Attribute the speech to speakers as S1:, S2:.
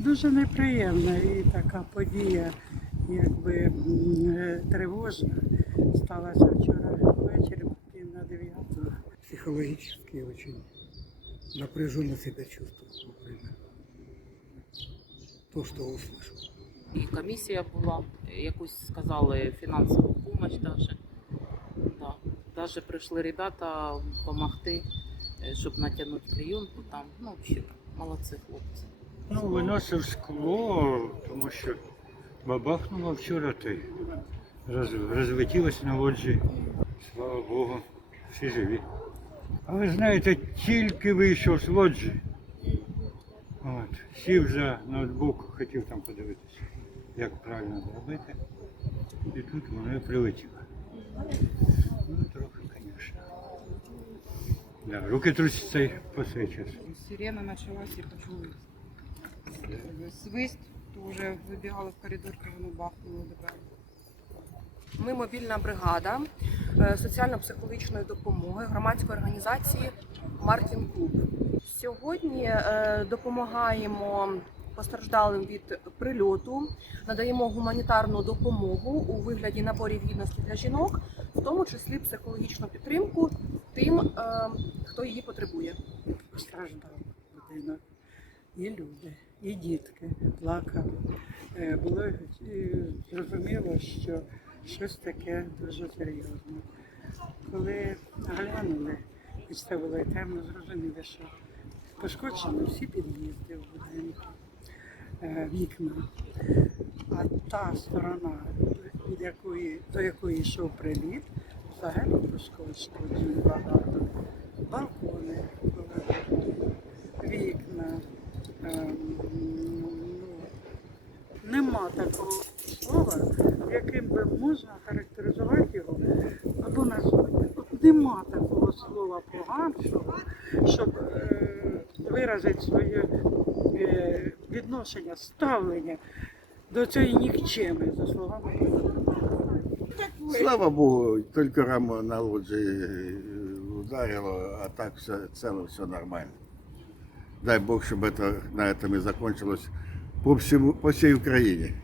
S1: Дуже неприємна і така подія, якби е, тривожна, сталася вчора ввечері пів на дев'яту.
S2: психологически очень напряженно себя чувствую время то, что услышал.
S3: І комісія була, якусь сказали фінансову допомогу даже. Да. Даже прийшли ребята допомогти, щоб натягнути клейонку там. Ну, взагалі, молодці хлопці.
S4: Ну, виносив скло, тому що бабахнуло вчора й роз, розлетілось на лоджі. Слава Богу, всі живі. А ви знаєте, тільки вийшов з лоджі. От, сів за ноутбук, хотів там подивитися, як правильно зробити. І тут воно прилетіло. Ну, трохи, звісно. Да, руки трусяться й по цей час.
S5: Сирена началась, я почула свист, то вже вибігала в коридор, то воно бахнуло добре.
S6: Ми мобільна бригада е, соціально-психологічної допомоги громадської організації Мартін Клуб. Сьогодні е, допомагаємо постраждалим від прильоту, надаємо гуманітарну допомогу у вигляді наборів гідності для жінок, в тому числі психологічну підтримку тим, е, хто її потребує.
S1: Постраждав будинок. І люди, і дітки плакали. Е, Було е, зрозуміло, що щось таке дуже серйозне. Коли глянули, і це було і темно, зрозуміли, що пошкоджені всі під'їзди в будинку, е, вікна. А та сторона, від якої, до якої йшов приліт, взагалі пошкоджені багато. Балкони були, вікна. ем, ну, Нема такого слова, яким би можна характеризувати його або назвати. От нема такого слова поганшого, щоб е, виразити своє е, відношення, ставлення до цієї нікчеми, за словами.
S7: Слава Богу, только раму на лоджии ударило, а так все цело, все нормально. Дай Бог, чтобы это на этом и закончилось по, всему, по всей Украине.